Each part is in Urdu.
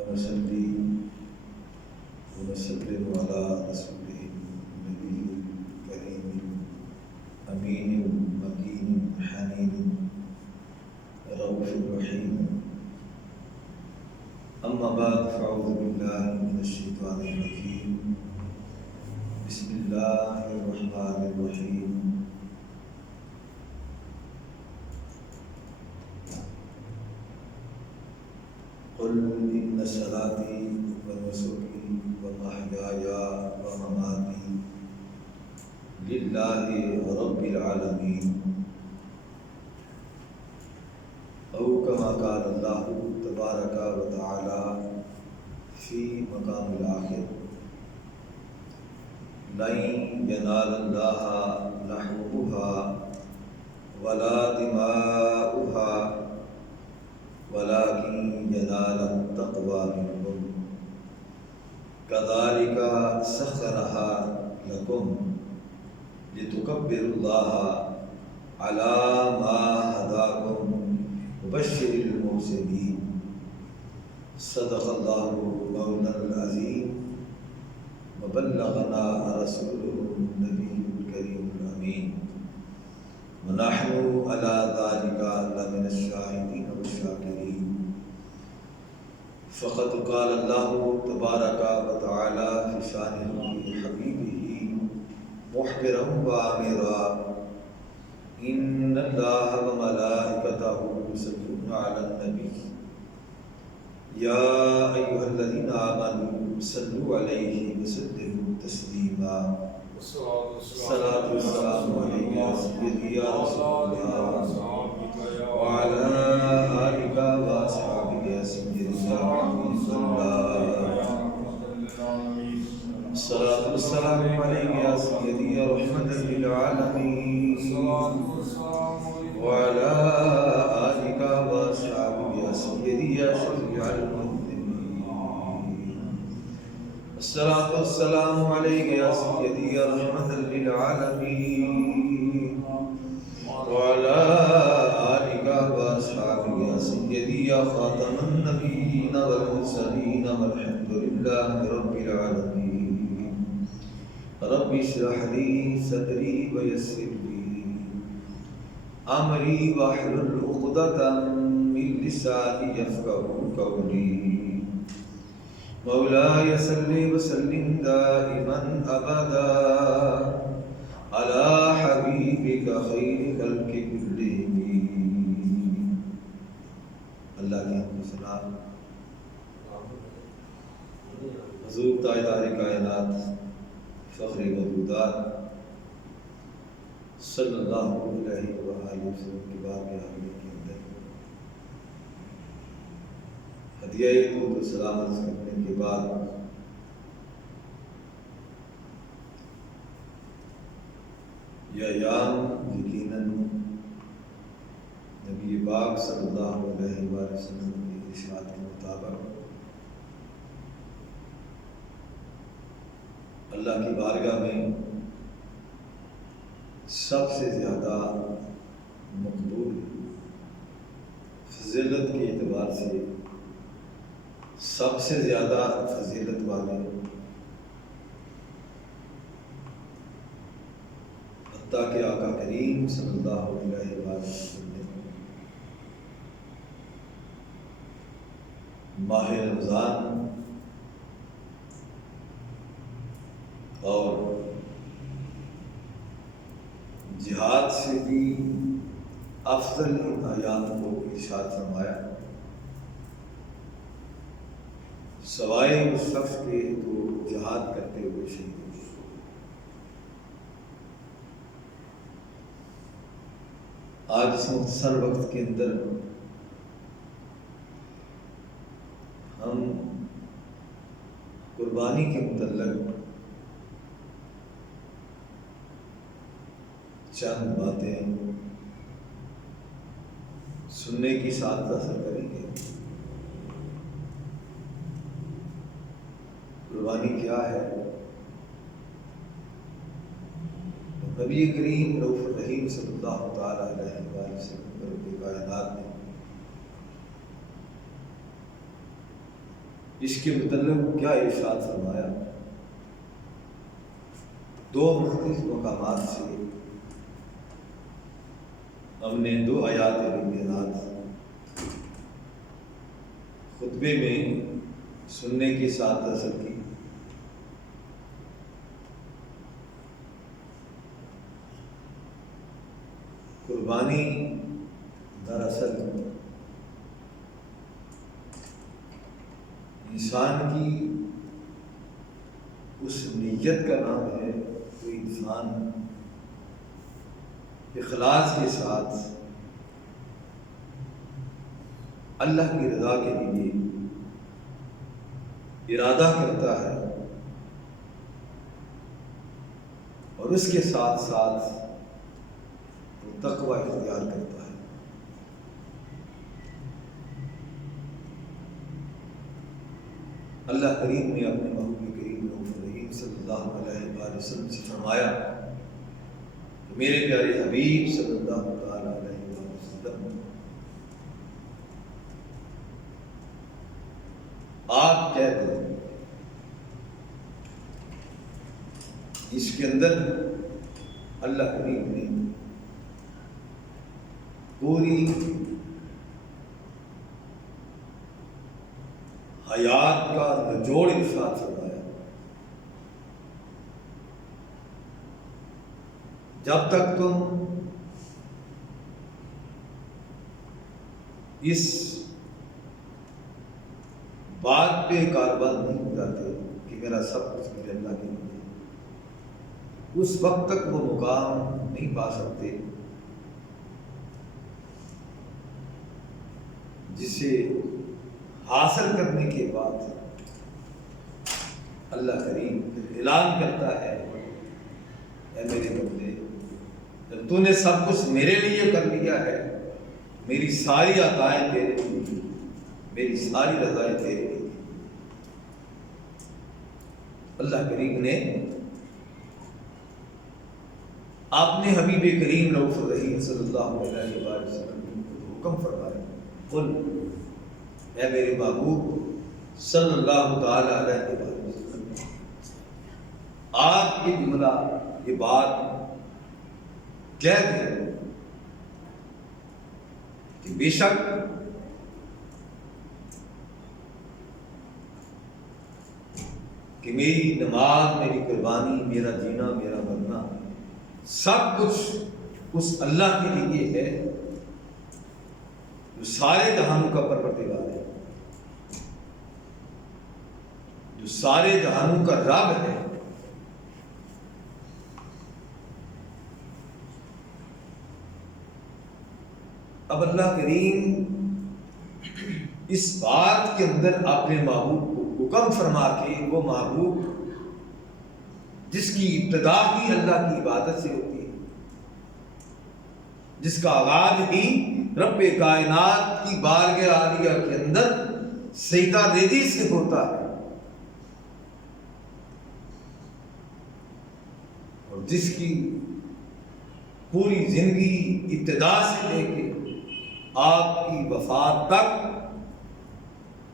ونصلي ونسلم على رسوله النبي الكريم أمين مكين حنين رؤوف رحيم. أما بعد فأعوذ بالله من الشيطان الرجيم. بسم الله الرحمن الرحيم. قل إن صلاتي ونسكي ومحياي ومماتي لله رب العالمين، أو كما قال الله تبارك وتعالى في مقام الآخر: لن ينال الله لحومها ولا دماؤها ولكن يناله التقوى منكم كذلك سخرها لكم لتكبروا الله على ما هداكم وبشر المحسنين. صدق الله مولانا العظيم وبلغنا رسوله النبي الكريم الأمين، ونحن على ذلك لمن الشاهدين والشاكرين. فقد قال الله تبارك وتعالى في شان حبيبه مخبرا وآمرا: إن الله وملائكته يصلون على النبي يا أيها الذين آمنوا صلوا عليه وسلموا تسليما. الصلاة والسلام عليك يا سيدي يا رسول الله وعلى آلك وأصحابك يا سيدي يا حبيب الله. الصلاة والسلام عليك يا سيدي يا رحمة للعالمين وعلى آلك وأصحابك يا سيدي يا شفيع المذنبين. الصلاة والسلام عليك يا سيدي يا رحمة للعالمين وعلى آلك وأصحابك يا سيدي يا خاتم النبيين والمرسلين والحمد لله رب العالمين. رب اشرح لي صدري ويسر لي أمري واحلل عقدة من لساني يفقهوا قولي. مولاي صل وسلم دائما أبدا على حبيبك خير خلق كلهم. اللہ کی حمد و ثنا حضور تاجدار کائنات فخر موجودات صلی اللہ علیہ وآلہ وسلم کی بار کے حاضری کے اندر ہدیہ درود و سلام عرض کرنے کے بعد یہ ایام یقیناً نبی پاک صلی اللہ علیہ وآلہ وسلم کی ارشاد کے مطابق اللہ کی بارگاہ میں سب سے زیادہ مقبول، فضیلت کے اعتبار سے سب سے زیادہ فضیلت والے، حتیٰ کہ آقا کریم صلی اللہ علیہ وآلہ وسلم نے ماہ رمضان اور جہاد سے بھی افضل ان ایام کو ارشاد فرمایا، سوائے اس شخص کے تو جہاد کرتے ہوئے شہید ہوئے۔ آج اس مختصر وقت کے اندر ہم قربانی کے متعلق چند باتیں سننے کی سعادت حاصل کریں گے۔ قربانی کیا ہے؟ نبی کریم رؤوف الرحیم صلی اللہ تعالیٰ علیہ وآلہ وسلم رب کائنات نے اس کے متعلق کیا ارشاد فرمایا؟ دو مختلف مقامات سے ہم نے دو آیات بینات خطبے میں سننے کے ساتھ اثر کی۔ قربانی دراصل انسان کی اس نیت کا نام ہے جو انسان اخلاص کے ساتھ اللہ کی رضا کے لیے ارادہ کرتا ہے اور اس کے ساتھ ساتھ وہ تقوی اختیار کرتا ہے۔ اللہ کریم نے اپنے محبوب کریم رؤوف رحیم صلی اللہ علیہ وآلہ وسلم سے فرمایا کہ میرے پیارے حبیب صلی اللہ تعالیٰ علیہ وآلہ وسلم آپ کہہ دیں۔ اس کے اندر اللہ کریم نے پوری حیات کا نچوڑ ارشاد فرمایا۔ جب تک تم اس بات پہ کاربند نہیں ہو جاتے کہ میرا سب کچھ میرے اللہ کے لیے، اس وقت تک وہ مقام نہیں پا سکتے جسے حاصل کرنے کے بعد اللہ کریم اعلان کرتا ہے، اے میرے بندے، جب تو نے سب کچھ میرے لیے کر لیا ہے، میری ساری عطائیں تیرے لیے، میری ساری رضائیں تیرے لیے۔ اللہ کریم نے اپنے حبیب کریم رؤوف الرحیم صلی اللہ علیہ وآلہ وسلم کو حکم فرمایا، قل، اے میرے محبوب صلی اللہ تعالی علیہ وآلہ وسلم، آپ یہ جملہ، یہ بات کہہ دیں کہ بے شک کہ میری نماز، میری قربانی، میرا جینا، میرا مرنا، سب کچھ اس اللہ کے لیے ہے جو سارے جہانوں کا پروردگار ہے، جو سارے جہانوں کا رب ہے۔ اب اللہ کریم اس بات کے اندر اپنے محبوب کو حکم فرما کے، وہ محبوب جس کی ابتدا ہی اللہ کی عبادت سے ہوتی ہے، جس کا آغاز ہی رب کائنات کی بارگاہ عالیہ کے اندر سجدہ ریزی سے ہوتا ہے، اور جس کی پوری زندگی ابتدا سے لے کے آپ کی وفات تک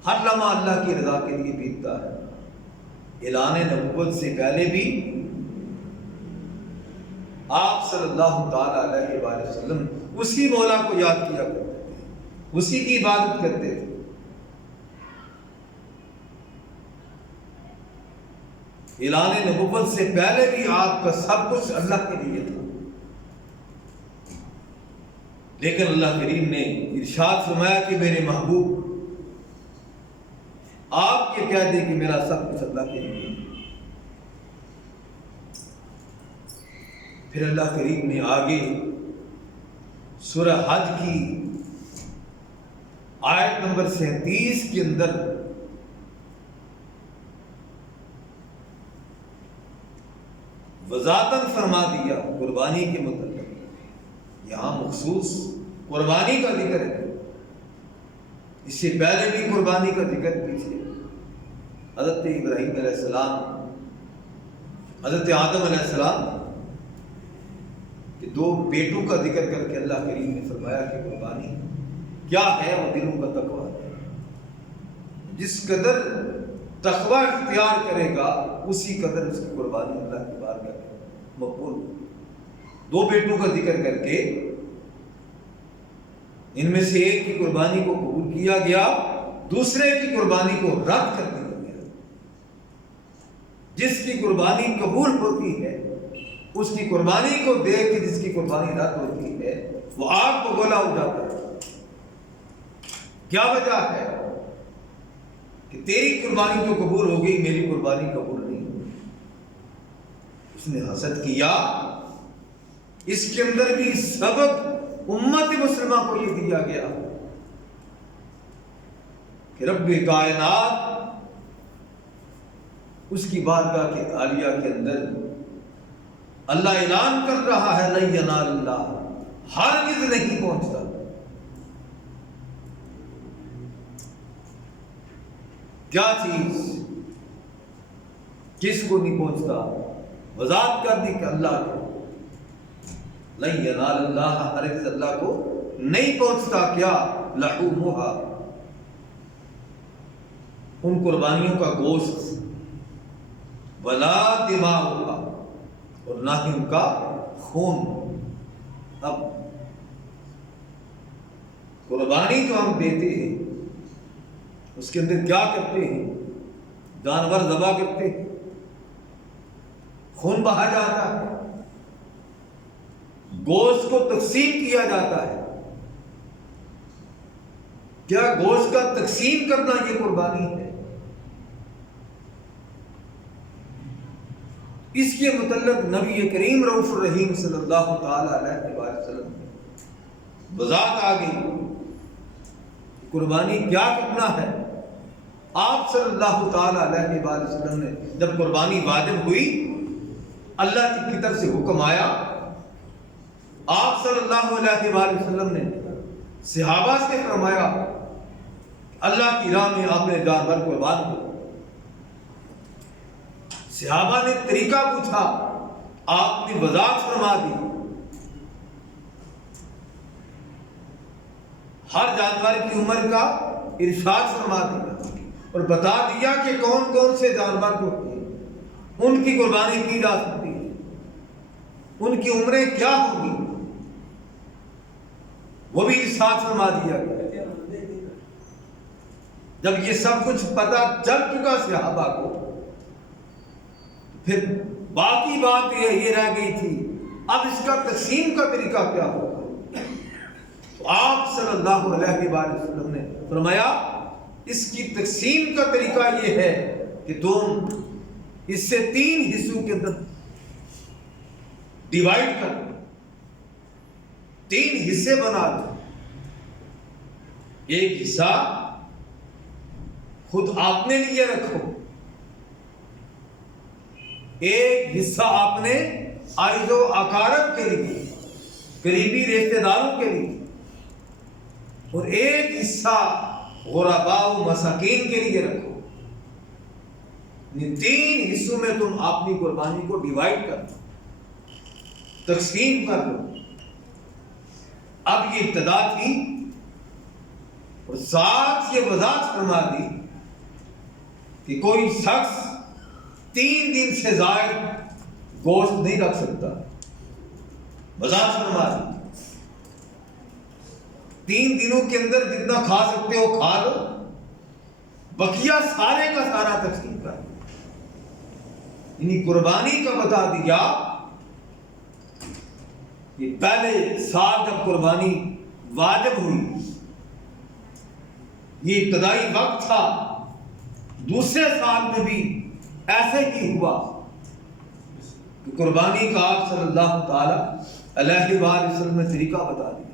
ہر لمحہ اللہ کی رضا کے لیے بیتتا ہے۔ اعلان نبوت سے پہلے بھی آپ صلی اللہ تعالی علیہ وآلہ وسلم اسی مولا کو یاد کیا کرتے تھے، اسی کی عبادت کرتے تھے۔ اعلان نبوت سے پہلے بھی آپ کا سب کچھ اللہ کے لیے تھا، لیکن اللہ کریم نے ارشاد فرمایا کہ میرے محبوب آپ یہ کہہ دیں کہ میرا سب کچھ اللہ کے لیے۔ پھر اللہ کریم نے آگے سورہ حج کی آیت نمبر 37 کے اندر وضاحتاً فرما دیا قربانی کے متعلق۔ یہاں مخصوص قربانی کا ذکر ہے، اس سے پہلے بھی قربانی کا ذکر پیچھے حضرت ابراہیم علیہ السلام، حضرت آدم علیہ السلام کہ دو بیٹوں کا ذکر کر کے اللہ کریم نے فرمایا کہ قربانی کیا ہے، وہ دلوں کا تقویٰ ہے۔ جس قدر تقوی اختیار کرے گا اسی قدر اس کی قربانی اللہ کی بارگاہ میں مقبول ہوگی۔ 2 بیٹوں کا ذکر کر کے ان میں سے ایک کی قربانی کو قبول کیا گیا، دوسرے کی قربانی کو رد کر دیا گیا۔ جس کی قربانی قبول ہوتی ہے اس کی قربانی کو دیکھ کے جس کی قربانی رد ہوتی ہے وہ آگ کو گولا ہو جاتا ہے۔ کیا وجہ ہے کہ تیری قربانی تو قبول ہو گئی، میری قربانی قبول نہیں ہوئی؟ اس نے حسد کیا۔ اس کے اندر بھی سبق امت مسلمہ کو یہ دیا گیا کہ رب کائنات اس کی بارگاہ کے عالیہ کے اندر اللہ اعلان کر رہا ہے لن ینال اللہ، ہرگز نہیں پہنچتا۔ کیا چیز کس کو نہیں پہنچتا؟ وضاحت کر دی کہ اللہ کو لن ینال اللہ، ہرگز اللہ کو نہیں پہنچتا کیا؟ لحومھا، ان قربانیوں کا گوشت، ولا دماؤھا، اور نہ ہی ان کا خون۔ اب قربانی جو ہم دیتے ہیں اس کے اندر کیا کرتے ہیں؟ جانور ذبح کرتے ہیں، خون بہا جاتا ہے، گوشت کو تقسیم کیا جاتا ہے۔ کیا گوشت کا تقسیم کرنا یہ قربانی ہے؟ اس کے متعلق نبی کریم رؤوف الرحیم صلی اللہ تعالی علیہ وسلم وضاحت آ گئی۔ قربانی کیا کرنا ہے؟ آپ صلی اللہ تعالی علیہ وسلم نے جب قربانی واجب ہوئی، اللہ کی طرف سے حکم آیا، آپ صلی اللہ علیہ وسلم نے صحابہ سے فرمایا اللہ کی راہ میں آپ نے جانور قربان کرو۔ صحابہ نے طریقہ پوچھا، آپ نے وضاحت فرما دی۔ ہر جانور کی عمر کا ارشاد فرما دیا اور بتا دیا کہ کون کون سے جانور کو ان کی قربانی کی جا سکتی ہے، ان کی عمریں کیا ہوں گی، وہ بھی ارشاد فرما دیا گیا۔ جب یہ سب کچھ پتہ چل چکا صحابہ کو، پھر باقی بات یہ رہ گئی تھی اب اس کا تقسیم کا طریقہ کیا ہوگا۔ تو آپ صلی اللہ علیہ وسلم نے فرمایا اس کی تقسیم کا طریقہ یہ ہے کہ تم اس سے 3 حصوں کے اندر ڈیوائڈ کر دو، 3 حصے بنا دو۔ ایک حصہ خود آپ نے لیے رکھو، ایک حصہ آپ نے عائد و اقارب کے لیے، قریبی رشتہ داروں کے لیے، اور ایک حصہ غرباء و مساکین کے لیے رکھو۔ ان 3 حصوں میں تم اپنی قربانی کو ڈیوائڈ کر دو، تقسیم کر دو۔ اب یہ ابتدا تھی اور ساتھ یہ وضاحت فرما دی کہ کوئی شخص 3 دن سے زائد گوشت نہیں رکھ سکتا۔ وضاحت فرما دی 3 دنوں کے اندر جتنا کھا سکتے ہو کھا لو، بقیہ سارے کا سارا تقسیم کر دو۔ یعنی قربانی کا بتا دیا کہ پہلے سال جب قربانی واجب ہوئی، یہ ابتدائی وقت تھا، دوسرے سال میں بھی ایسے ہی ہوا کہ قربانی کا آپ صلی اللہ تعالی علیہ وآلہ وسلم نے طریقہ بتا دیا۔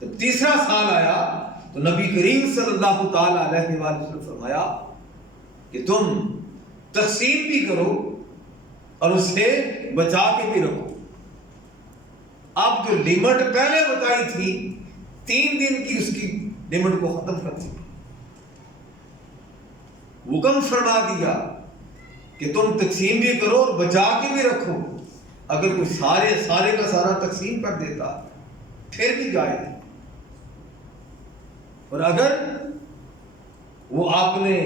جب تیسرا سال آیا تو نبی کریم صلی اللہ تعالی علیہ وآلہ وسلم فرمایا کہ تم تقسیم بھی کرو اور اسے بچا کے بھی رکھو۔ اب جو لمٹ پہلے بتائی تھی 3 دن کی، اس کی لمٹ کو ختم کر دیا، حکم فرما دیا کہ تم تقسیم بھی کرو اور بچا کے بھی رکھو۔ اگر کوئی سارے کا سارا تقسیم کر دیتا پھر بھی جائز ہے، اور اگر وہ اپنے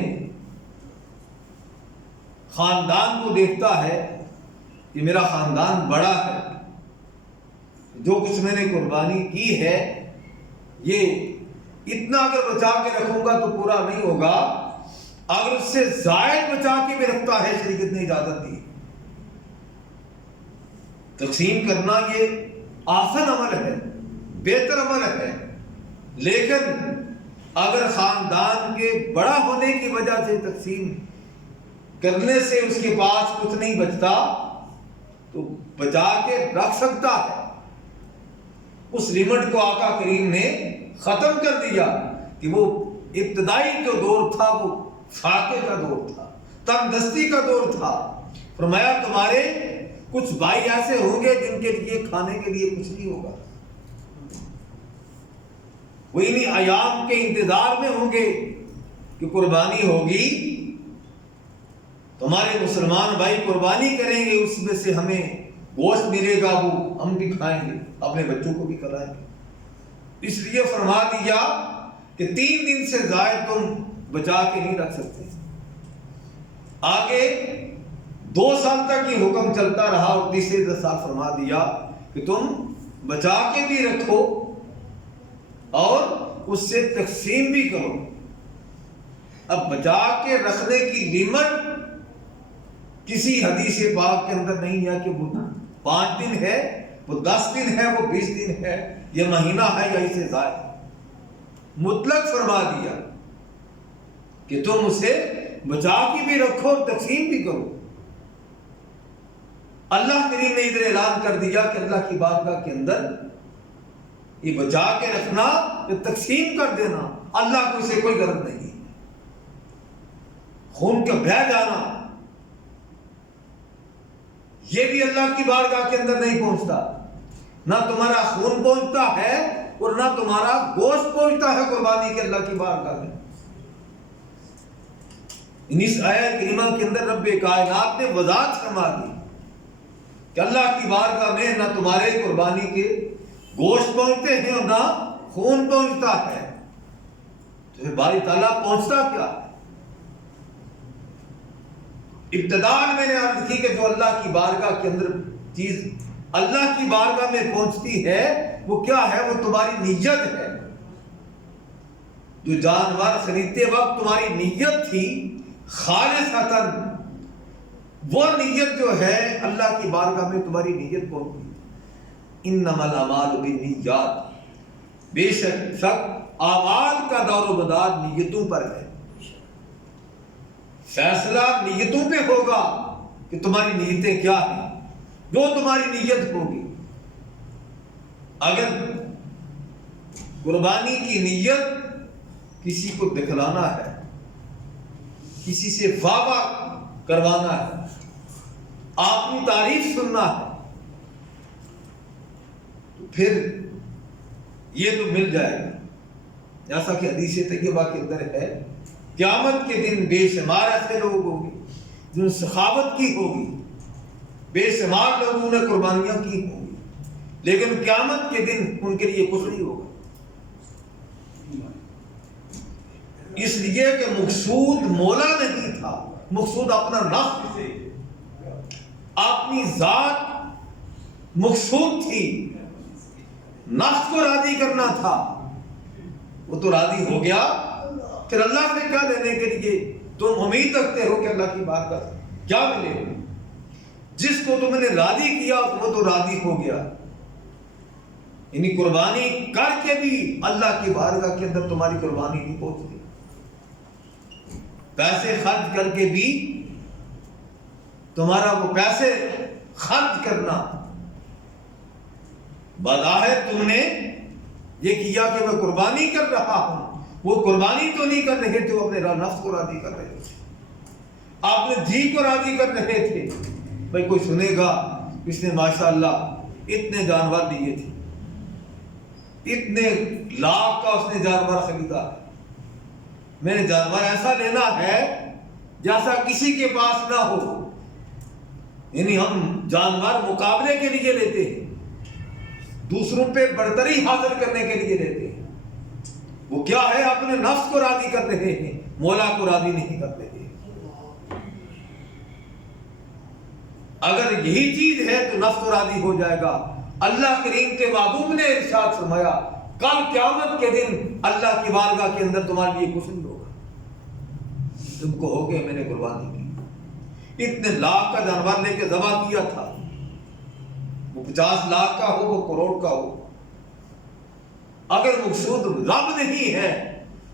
خاندان کو دیکھتا ہے کہ میرا خاندان بڑا ہے، جو کچھ میں نے قربانی کی ہے یہ اتنا اگر بچا کے رکھوں گا تو پورا نہیں ہوگا، اگر اس سے زائد بچا کے بھی رکھتا ہے شریعت نے اجازت دی۔ تقسیم کرنا یہ آسان عمل ہے، بہتر عمل ہے، لیکن اگر خاندان کے بڑا ہونے کی وجہ سے تقسیم کرنے سے اس کے پاس کچھ نہیں بچتا تو بچا کے رکھ سکتا ہے۔ اس لمٹ کو آقا کریم نے ختم کر دیا کہ وہ ابتدائی جو دور تھا وہ فاقے کا دور تھا، تنگ دستی کا دور تھا۔ فرمایا تمہارے کچھ بھائی ایسے ہوں گے جن کے لیے کھانے کے لیے کچھ نہیں ہوگا، وہ انہیں ایام کے انتظار میں ہوں گے کہ قربانی ہوگی، تمہارے مسلمان بھائی قربانی کریں گے، اس میں سے ہمیں گوشت ملے گا، وہ ہم بھی کھائیں گے، اپنے بچوں کو بھی کھلائیں گے۔ اس لیے فرما دیا کہ 3 دن سے زائد تم بچا کے نہیں رکھ سکتے۔ آگے 2 سال تک یہ حکم چلتا رہا اور تیسرے سال فرما دیا کہ تم بچا کے بھی رکھو اور اس سے تقسیم بھی کرو۔ اب بچا کے رکھنے کی لمٹ کسی حدیث پاک کے اندر نہیں ہے کہ وہ 5 دن ہے، وہ 10 دن ہے، وہ 20 دن ہے، یہ مہینہ ہے یا اسے زائد۔ مطلق فرما دیا کہ تم اسے بچا کے بھی رکھو اور تقسیم بھی کرو۔ اللہ کریم نے ادھر اعلان کر دیا کہ اللہ کی بارگاہ کے اندر یہ بچا کے رکھنا، یہ تقسیم کر دینا، اللہ کو اسے کوئی غرض نہیں۔ خون کا بہہ جانا یہ بھی اللہ کی بارگاہ کے اندر نہیں پہنچتا، نہ تمہارا خون پہنچتا ہے اور نہ تمہارا گوشت پہنچتا ہے قربانی کے اللہ کی بارگاہ میں۔ اس آیت کریمہ کے اندر رب کائنات نے وضاحت فرما دی کہ اللہ کی بارگاہ میں نہ تمہارے قربانی کے گوشت پہنچتے ہیں اور نہ خون پہنچتا ہے، تو پھر باری تعالیٰ پہنچتا کیا ہے؟ ابتداء میں نے عرض کی کہ جو اللہ کی بارگاہ کے اندر چیز اللہ کی بارگاہ میں پہنچتی ہے وہ کیا ہے؟ وہ تمہاری نیت ہے۔ جو جانور خریدتے وقت تمہاری نیت تھی خالصتاً، وہ نیت جو ہے اللہ کی بارگاہ میں تمہاری نیت پہنچتی۔ انما الاعمال بالنیات، بے شک اعمال کا دور و مدار نیتوں پر ہے۔ فیصلہ نیتوں پہ ہوگا کہ تمہاری نیتیں کیا ہیں، جو تمہاری نیت ہوگی۔ اگر قربانی کی نیت کسی کو دکھلانا ہے، کسی سے وعدہ کروانا ہے، اپنی تعریف سننا ہے، تو پھر یہ تو مل جائے گا۔ جیسا کہ حدیث طیبہ کے اندر ہے، قیامت کے دن بے شمار ایسے لوگ ہوں گے جنہوں نے سخاوت کی ہوگی، بے شمار لوگوں نے قربانیاں کی ہوں گی، لیکن قیامت کے دن ان کے لیے کچھ نہیں ہوگا، اس لیے کہ مقصود مولا نہیں تھا، مقصود اپنا نفس، اپنی ذات مقصود تھی، نفس کو راضی کرنا تھا، وہ تو راضی ہو گیا، پھر اللہ سے کیا لینے کے لیے تم امید رکھتے ہو کہ اللہ کی بات کا کیا ملے؟ جس کو تم نے راضی کیا وہ تو راضی ہو گیا، یعنی قربانی کر کے بھی اللہ کی بارگاہ کے اندر تمہاری قربانی نہیں پہنچتی، پیسے خرچ کر کے بھی تمہارا وہ پیسے خرچ کرنا، بظاہر تم نے یہ کیا کہ میں قربانی کر رہا ہوں، وہ قربانی تو نہیں کر رہے تھے، وہ اپنے نفس کو راضی کر رہے تھے، آپ نے جی کو راضی کر رہے تھے۔ بھائی کوئی سنے گا اس نے ماشاءاللہ اتنے جانور لیے تھے، اتنے لاکھ کا اس نے جانور خریدا، میں نے جانور ایسا لینا ہے جیسا کسی کے پاس نہ ہو، یعنی ہم جانور مقابلے کے لیے لیتے ہیں، دوسروں پہ برتری حاصل کرنے کے لیے لیتے ہیں، وہ کیا ہے؟ اپنے نفس کو راضی کر رہے ہیں، مولا کو راضی نہیں کر رہے۔ اگر یہی چیز ہے تو نفس راضی ہو جائے گا۔ اللہ کریم کے محبوب نے ارشاد فرمایا کل قیامت کے دن اللہ کی بارگاہ کے اندر تمہارے لیے کچھ نہیں ہوگا، تم کو ہو گئے میں نے قربانی کی، اتنے لاکھ کا جانور لے کے ذبح کیا تھا، وہ 50 لاکھ کا ہو، وہ کروڑ کا ہو، اگر مقصود رب نہیں ہے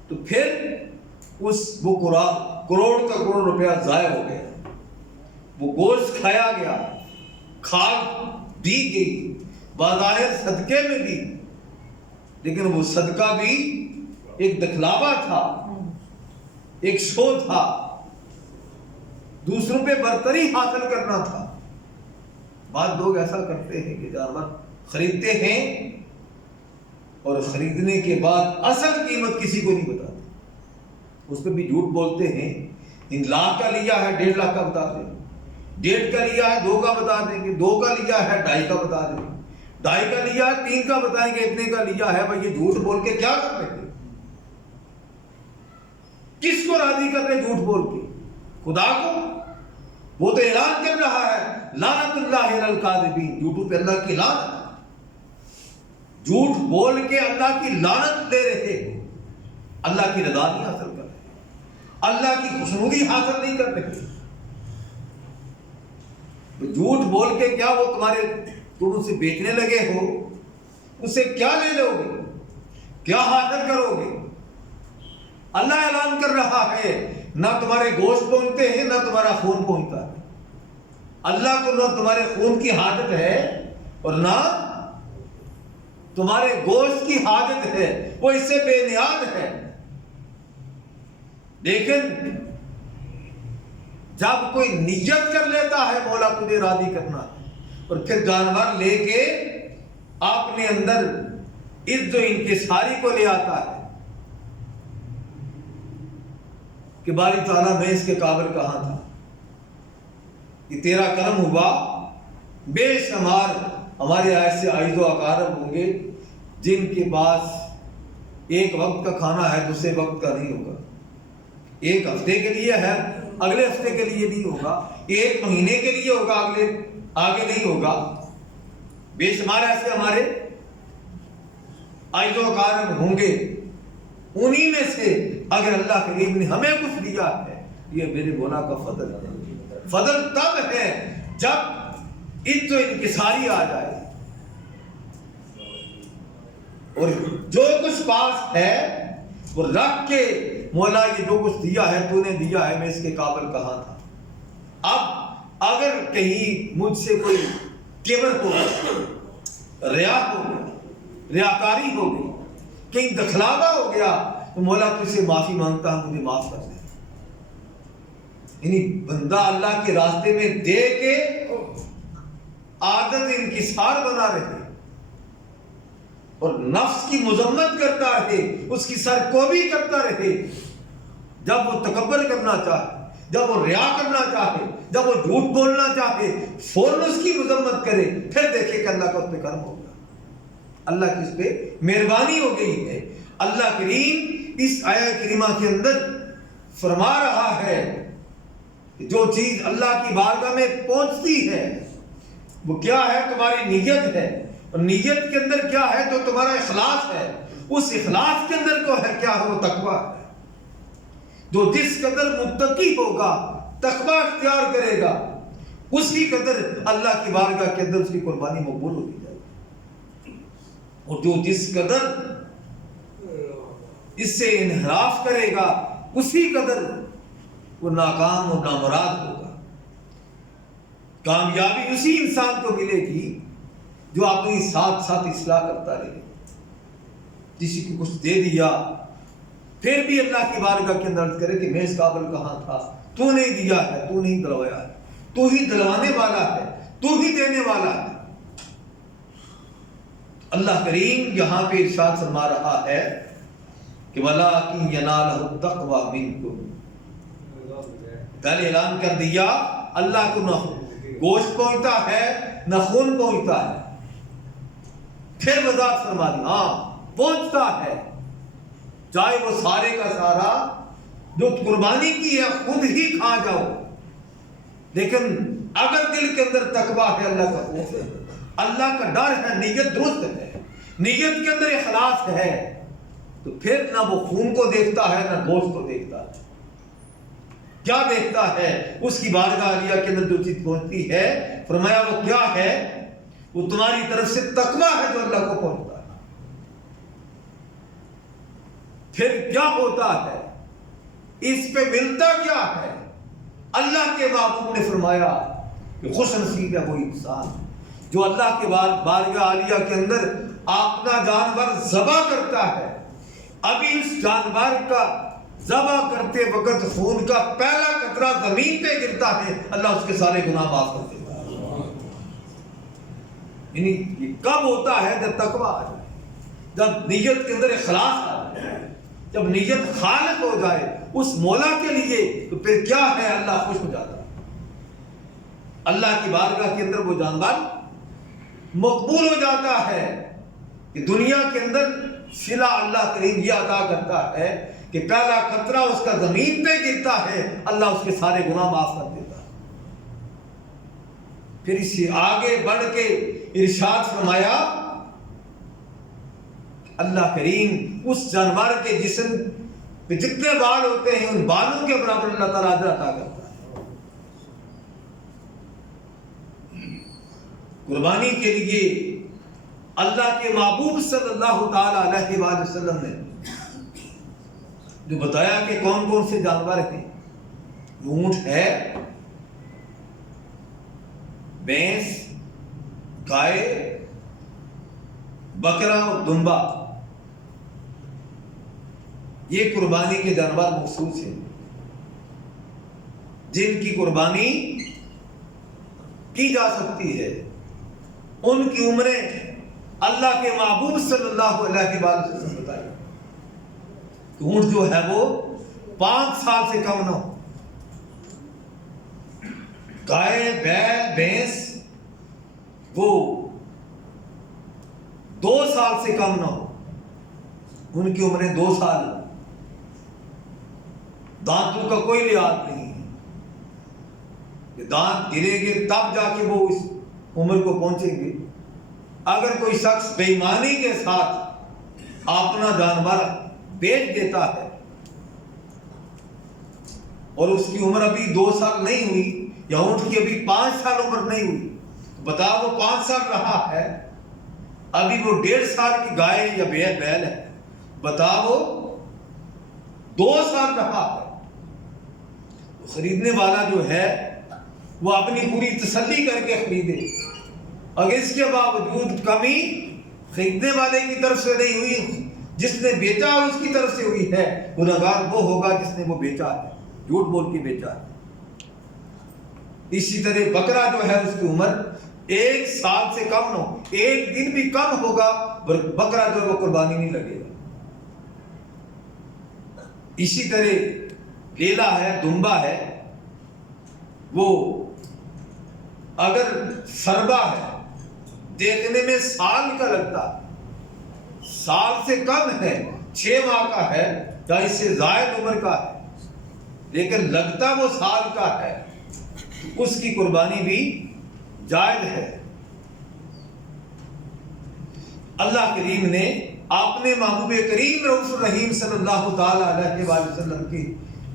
تو پھر وہ کروڑ کا کروڑ روپیہ ضائع ہو گیا، وہ گوشت کھایا گیا، کھال دی گئی، بظاہر صدقے میں دی، لیکن وہ صدقہ بھی ایک دکھلاوا تھا، ایک شو تھا، دوسروں پہ برتری حاصل کرنا تھا۔ بعض لوگ ایسا کرتے ہیں کہ جانور خریدتے ہیں اور خریدنے کے بعد اصل قیمت کسی کو نہیں بتاتے، اس پہ بھی جھوٹ بولتے ہیں، ان لاکھ کا لیا ہے 1.5 لاکھ کا بتا دیں، 1.5 کا لیا ہے 2 کا بتا دیں گے، 2 کا لیا ہے 2.5 کا بتا دیں گے، 2.5 کا لیا ہے 3 کا بتائیں گے، اتنے کا لیا ہے۔ بھائی یہ جھوٹ بول کے کیا کر رہے ہیں؟ کس کو راضی کر رہے جھوٹ بول کے؟ خدا کو؟ وہ تو اعلان کر رہا ہے لعنت اللہ علی الکاذبین، جھوٹوں پہ اللہ کی لعنت، جھوٹ بول کے اللہ کی لعنت دے رہے ہو، اللہ کی رضا نہیں حاصل کر رہے، اللہ کی خوشنودی حاصل نہیں کر رہے۔ جھوٹ بول کے کیا وہ تم اسے بیچنے لگے ہو؟ اسے کیا لے لو گے؟ کیا حاصل کرو گے؟ اللہ اعلان کر رہا ہے نہ تمہارے گوشت پہنچتے ہیں نہ تمہارا خون پہنچتا ہے، اللہ کو نہ تمہارے خون کی حاجت ہے اور نہ تمہارے گوشت کی حاجت ہے، وہ اس سے بے نیاز ہے۔ لیکن جب کوئی نیت کر لیتا ہے مولا تجھے راضی کرنا ہے، اور پھر جانور لے کے اپنے اندر عزت و انکساری کو لے آتا ہے کہ باری تعالیٰ میں اس کے قابل کہاں تھا، یہ تیرا کرم ہوا، بے شمار ہمارے ایسے عائز و اقارب ہوں گے جن کے پاس ایک وقت کا کھانا ہے دوسرے وقت کا نہیں ہوگا، ایک ہفتے کے لیے ہے اگلے ہفتے کے لیے نہیں ہوگا، ایک مہینے کے لیے ہوگا آگے نہیں ہوگا۔ بے شمار ایسے ہمارے عائز و اقارب ہوں گے، انہی میں سے اگر اللہ کریم نے ہمیں کچھ دیا ہے، یہ میرے مولا کا فضل ہے۔ فضل تب ہے جب عزت و انکساری آ جائے، اور جو کچھ پاس ہے وہ رکھ کے مولا یہ جو کچھ دیا ہے تو نے دیا ہے، میں اس کے قابل کہاں تھا۔ اب اگر کہیں مجھ سے کوئی کبر ہو گیا، ریا ہو گیا، ریاکاری ہو گئی، کہیں دکھلاوا ہو گیا، تو مولا تجھ سے معافی مانگتا ہوں، مجھے معاف کر دے۔ یعنی بندہ اللہ کے راستے میں دے کے عادت انکسار بنا رہے اور نفس کی مذمت کرتا رہے، اس کی سرکوبی کرتا رہے، جب وہ تکبر کرنا چاہے، جب وہ ریا کرنا چاہے، جب وہ جھوٹ بولنا چاہے، فوراً اس کی مذمت کرے، پھر دیکھے کہ اللہ کا اس پہ کرم ہوگا، اللہ کی اس پہ مہربانی ہو گئی ہے۔ اللہ کریم اس آیت کریمہ کے اندر فرما رہا ہے کہ جو چیز اللہ کی بارگاہ میں پہنچتی ہے وہ کیا ہے؟ تمہاری نیت ہے، اور نیت کے اندر کیا ہے؟ جو تمہارا اخلاص ہے، اس اخلاص کے اندر کو ہے کیا ہے؟ وہ تقویٰ ہے۔ جو جس قدر متقی ہوگا، تقویٰ اختیار کرے گا، اسی قدر اللہ کی بارگاہ کے اندر اس کی قربانی مقبول ہوتی جائے گی، اور جو جس قدر اس سے انحراف کرے گا اسی قدر وہ ناکام اور نامراد ہوگا۔ کامیابی اسی انسان کو ملے گی جو اپنی ساتھ ساتھ اصلاح کرتا رہے، کسی کو کچھ دے دیا پھر بھی اللہ کی بارگاہ کے اندر عرض کرے کہ میں اس قابل کہاں تھا، تو نہیں دیا ہے، تو نہیں دلوایا ہے، تو ہی دلوانے والا ہے، تو ہی دینے والا ہے۔ اللہ کریم یہاں پہ ارشاد فرما رہا ہے کہ وَلَٰكِن يَنَالُهُ التَّقْوَىٰ مِنكُمْ، پہلے اعلان کر دیا اللہ کو نہ گوشت پہنچتا ہے نہ خون پہنچتا ہے، پھر وضاحت فرما دی ہاں پہنچتا ہے، چاہے وہ سارے کا سارا جو قربانی کی ہے خود ہی کھا جاؤ، لیکن اگر دل کے اندر تقویٰ ہے، اللہ کا خوف ہے، اللہ کا ڈر ہے، نیت درست ہے، نیت کے اندر اخلاص ہے، تو پھر نہ وہ خون کو دیکھتا ہے نہ گوشت کو دیکھتا ہے۔ کیا دیکھتا ہے؟ اس کی بارگاہ عالیہ کے اندر جو چیز پہنچتی ہے، فرمایا وہ کیا ہے؟ وہ تمہاری طرف سے تقویٰ ہے جو اللہ کو پہنچتا ہے۔ پھر کیا ہوتا ہے؟ اس پہ ملتا کیا ہے؟ اللہ کے محبوب نے فرمایا کہ خوش نصیب ہے وہ انسان جو اللہ کے بارگاہ عالیہ کے اندر اپنا جانور ذبح کرتا ہے، ابھی اس جانور کا ذبح کرتے وقت خون کا پہلا قطرہ زمین پہ گرتا ہے، اللہ اس کے سارے گناہ معاف کر دیتا ہے۔ یعنی یہ کب ہوتا ہے؟ جب تقویٰ آ جائے، جب نیت کے اندر اخلاص آ جائے، جب نیت خالص ہو جائے اس مولا کے لیے، تو پھر کیا ہے؟ اللہ خوش ہو جاتا ہے۔ اللہ کی بارگاہ کے اندر وہ جانور مقبول ہو جاتا ہے کہ دنیا کے اندر صلہ اللہ کریم یہ عطا کرتا ہے کہ پہلا قطرہ اس کا زمین پہ گرتا ہے، اللہ اس کے سارے گناہ معاف کر دیتا ہے۔ پھر اس سے آگے بڑھ کے ارشاد فرمایا، اللہ کریم اس جانور کے جسم پہ جتنے بال ہوتے ہیں ان بالوں کے برابر اللہ تعالیٰ اجر عطا کرتا ہے۔ قربانی کے لیے اللہ کے محبوب صلی اللہ تعالی علیہ وآلہ وسلم نے جو بتایا کہ کون کون سے جانور ہیں، اونٹ ہے، بھینس، گائے، بکرا اور دمبا، یہ قربانی کے جانور مخصوص ہیں جن کی قربانی کی جا سکتی ہے۔ ان کی عمریں اللہ کے محبوب صلی اللہ علیہ وآلہ وسلم بتائی کہ اونٹ جو ہے وہ 5 سال سے کم نہ ہو، گائے، بیل، بھینس وہ 2 سال سے کم نہ ہو، ان کی عمریں 2 سال، دانتوں کا کوئی لحاظ نہیں ہے کہ دانت گریں گے تب جا کے وہ اس عمر کو پہنچیں گے۔ اگر کوئی شخص بے ایمانی کے ساتھ اپنا جانور بیچ دیتا ہے اور اس کی عمر ابھی 2 سال نہیں ہوئی، یا اونٹ کی ابھی 5 سال عمر نہیں ہوئی، تو بتا وہ 5 سال رہا ہے، ابھی وہ 1.5 سال کی گائے یا بیل ہے، بتا وہ 2 سال رہا ہے، تو خریدنے والا جو ہے وہ اپنی پوری تسلی کر کے خریدے۔ اگر اس کے باوجود کمی خریدنے والے کی طرف سے نہیں ہوئی، جس نے بیچا اس کی طرف سے ہوئی ہے، گنہگار وہ ہوگا جس نے وہ بیچا ہے، جھوٹ بول کے بیچا ہے۔ اسی طرح بکرا جو ہے اس کی عمر 1 سال سے کم نہ ہو، 1 دن بھی کم ہوگا بکرا جو وہ قربانی نہیں لگے گا۔ اسی طرح لیلا ہے، دمبا ہے، وہ اگر سربا ہے، دیکھنے میں سال کا لگتا ہے، سال سے کم ہے، 6 ماہ کا ہے یا اس سے زائد عمر کا ہے، لیکن لگتا وہ سال کا ہے، اس کی قربانی بھی جائز ہے۔ اللہ کریم نے اپنے محبوب کریم رؤوف الرحیم صلی اللہ تعالی علیہ وآلہ وسلم کی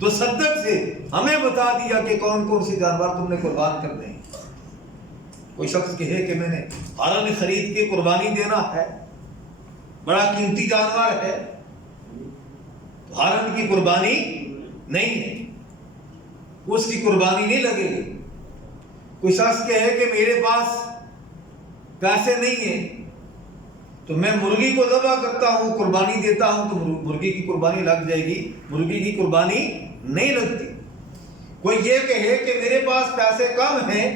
تصدق سے ہمیں بتا دیا کہ کون کون سے جانور تم نے قربان کرنے ہیں۔ کوئی شخص کہے کہ میں نے ہارن خرید کے قربانی دینا ہے، بڑا قیمتی جانور ہے، ہارن کی قربانی نہیں ہے، اس کی قربانی نہیں لگے گی۔ کوئی شخص کہے کہ میرے پاس پیسے نہیں ہیں تو میں مرغی کو ذبح کرتا ہوں، قربانی دیتا ہوں، تو مرغی کی قربانی لگ جائے گی، مرغی کی قربانی نہیں لگتی۔ کوئی یہ کہے کہ میرے پاس پیسے کم ہیں،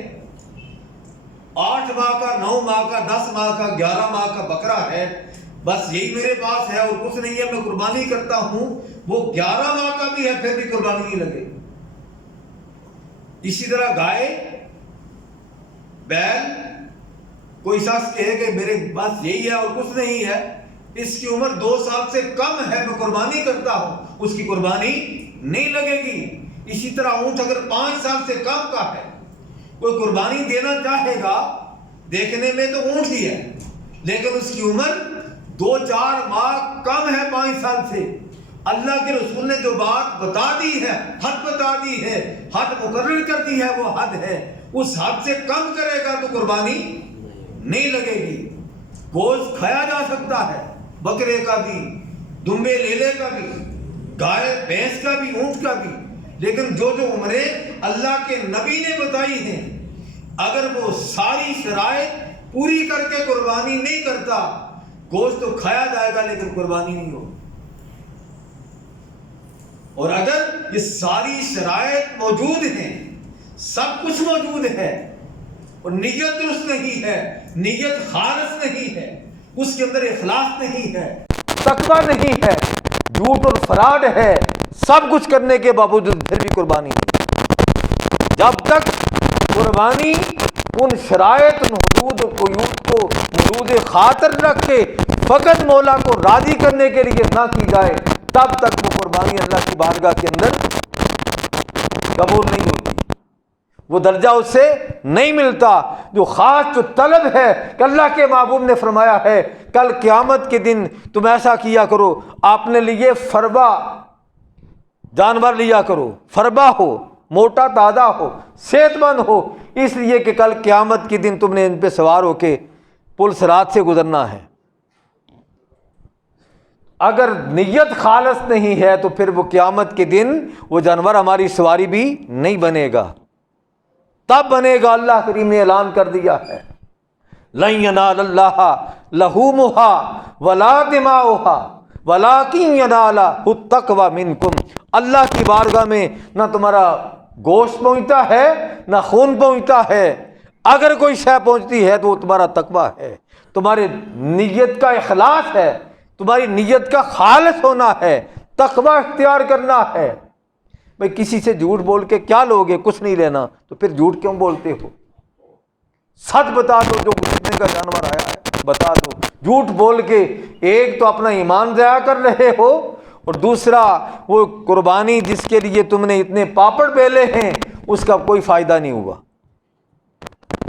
8 ماہ کا، 9 ماہ کا، 10 ماہ کا، 11 ماہ کا بکرا ہے، بس یہی میرے پاس ہے اور کچھ نہیں ہے، میں قربانی کرتا ہوں، وہ 11 ماہ کا بھی ہے پھر بھی قربانی نہیں لگے۔ اسی طرح گائے، بیل، کوئی شخص کہے کہ میرے پاس یہی ہے اور کچھ نہیں ہے، اس کی عمر 2 سال سے کم ہے، میں قربانی کرتا ہوں، اس کی قربانی نہیں لگے گی۔ اسی طرح اونٹ اگر 5 سال سے کم کا ہے، کوئی قربانی دینا چاہے گا، دیکھنے میں تو اونٹ ہی ہے لیکن اس کی عمر 2-4 ماہ کم ہے 5 سال سے، اللہ کے رسول نے جو بات بتا دی ہے، حد بتا دی ہے، حد مقرر کر دی ہے، وہ حد ہے، اس حد سے کم کرے گا تو قربانی نہیں لگے گی۔ گوشت کھایا جا سکتا ہے، بکرے کا بھی، دمبے لیلے کا بھی، گائے بھینس کا بھی، اونٹ کا بھی، لیکن جو عمریں اللہ کے نبی نے بتائی ہیں، اگر وہ ساری شرائط پوری کر کے قربانی نہیں کرتا، گوشت تو کھایا جائے گا لیکن قربانی نہیں ہوگی۔ اور اگر یہ ساری شرائط موجود ہیں، سب کچھ موجود ہے، اور نیت درست نہیں ہے، نیت خالص نہیں ہے، اس کے اندر اخلاص نہیں ہے، تقویٰ نہیں ہے، جھوٹ اور فراڈ ہے، سب کچھ کرنے کے باوجود پھر بھی قربانی نہیں۔ جب تک قربانی ان شرائط، ان حدود و قیود کو مورود خاطر رکھ کے فقط مولا کو راضی کرنے کے لیے نہ کی جائے، تب تک وہ قربانی اللہ کی بارگاہ کے اندر قبول نہیں ہوتی، وہ درجہ اس سے نہیں ملتا۔ جو خاص جو طلب ہے کہ اللہ کے محبوب نے فرمایا ہے کل قیامت کے دن تم ایسا کیا کرو، اپنے لیے فربا جانور لیا کرو، فربا ہو، موٹا تازہ ہو، صحت مند ہو، اس لیے کہ کل قیامت کے دن تم نے ان پہ سوار ہو کے پل صراط سے گزرنا ہے۔ اگر نیت خالص نہیں ہے تو پھر وہ قیامت کے دن وہ جانور ہماری سواری بھی نہیں بنے گا، تب بنے گا۔ اللہ کریم نے اعلان کر دیا ہے لن ینال اللہ لحومها ولا دماؤها ولکن ینالہ التقوی منکم۔ اللہ کی بارگاہ میں نہ تمہارا گوشت پہنچتا ہے نہ خون پہنچتا ہے، اگر کوئی شے پہنچتی ہے تو وہ تمہارا تقویٰ ہے، تمہاری نیت کا اخلاص ہے، تمہاری نیت کا خالص ہونا ہے، تقویٰ اختیار کرنا ہے۔ بھئی کسی سے جھوٹ بول کے کیا لوگے؟ کچھ نہیں لینا، تو پھر جھوٹ کیوں بولتے ہو؟ سچ بتا دو، جو گزرنے کا جانور آیا ہے بتا دو۔ جھوٹ بول کے ایک تو اپنا ایمان ضائع کر رہے ہو، اور دوسرا وہ قربانی جس کے لیے تم نے اتنے پاپڑ بیلے ہیں اس کا کوئی فائدہ نہیں ہوا۔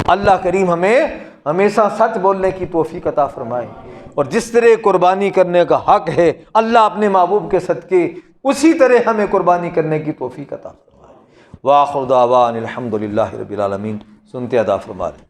اللہ کریم ہمیں ہمیشہ سچ بولنے کی توفیق عطا فرمائے، اور جس طرح قربانی کرنے کا حق ہے اللہ اپنے محبوب کے صدقے اسی طرح ہمیں قربانی کرنے کی توفیق عطا فرمائے۔ وآخر دعوانا الحمدللہ رب العالمین۔ سنتے ادا فرما لیں۔